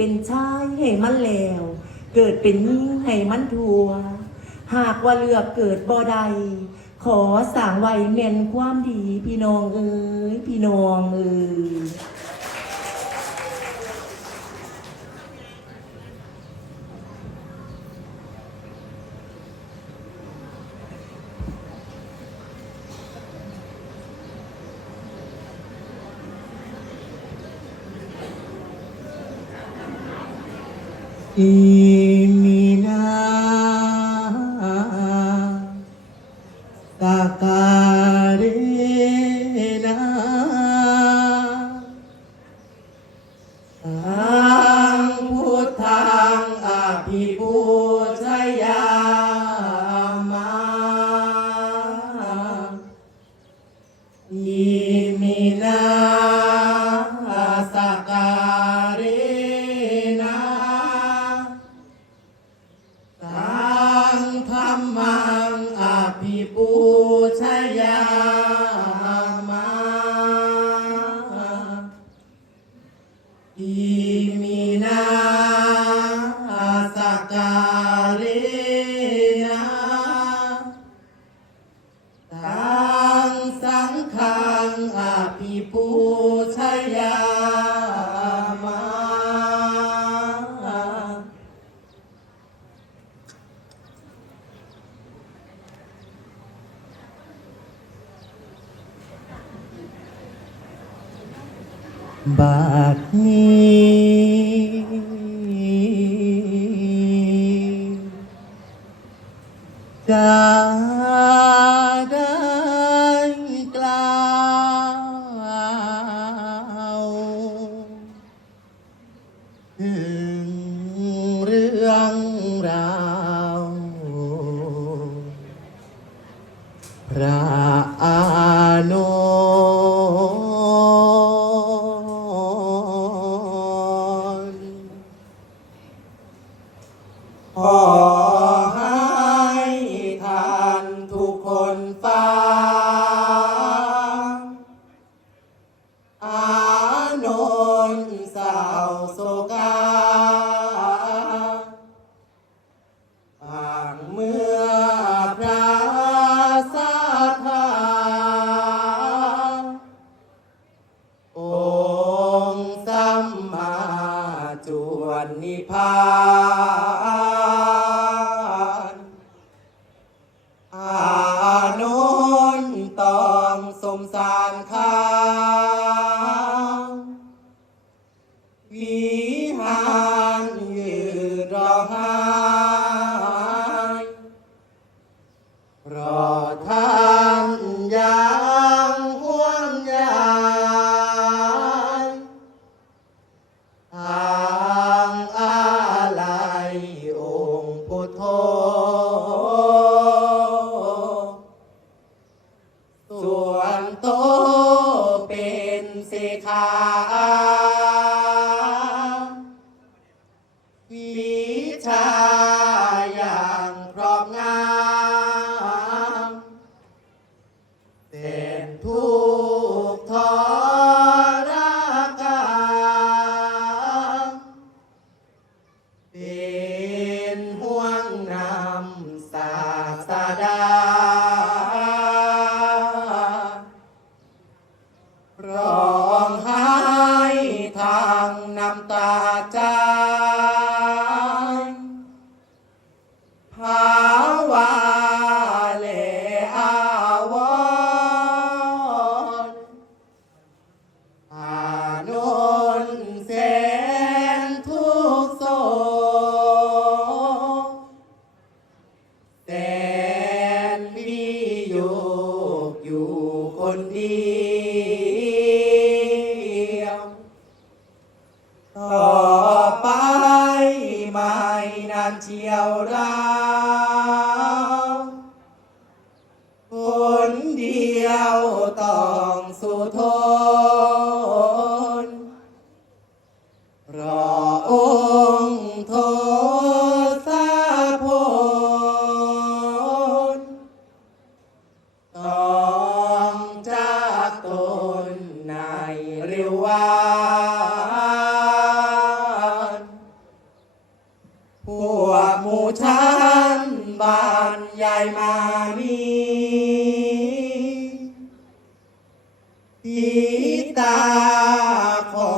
เป็นชายให้มันแล้ว เกิดเป็นยิ่งให้มันทัว หากว่าเลือกเกิดบ่ใด ขอสางไว้เมนความดีพี่น้องเอ้ยพี่น้องเอ้ย อิ บาทนี้จะได้ก อานนท์ตองสมสารค วิ อานนท์แสนทุกโศแต่มีโยกอยู่คนเดียวต่อไปไม่นานเชียวเร รพระองค์ทศพลตองจากตนในเรียนพวกหมูชันบานใหญ่มามี ตาขอ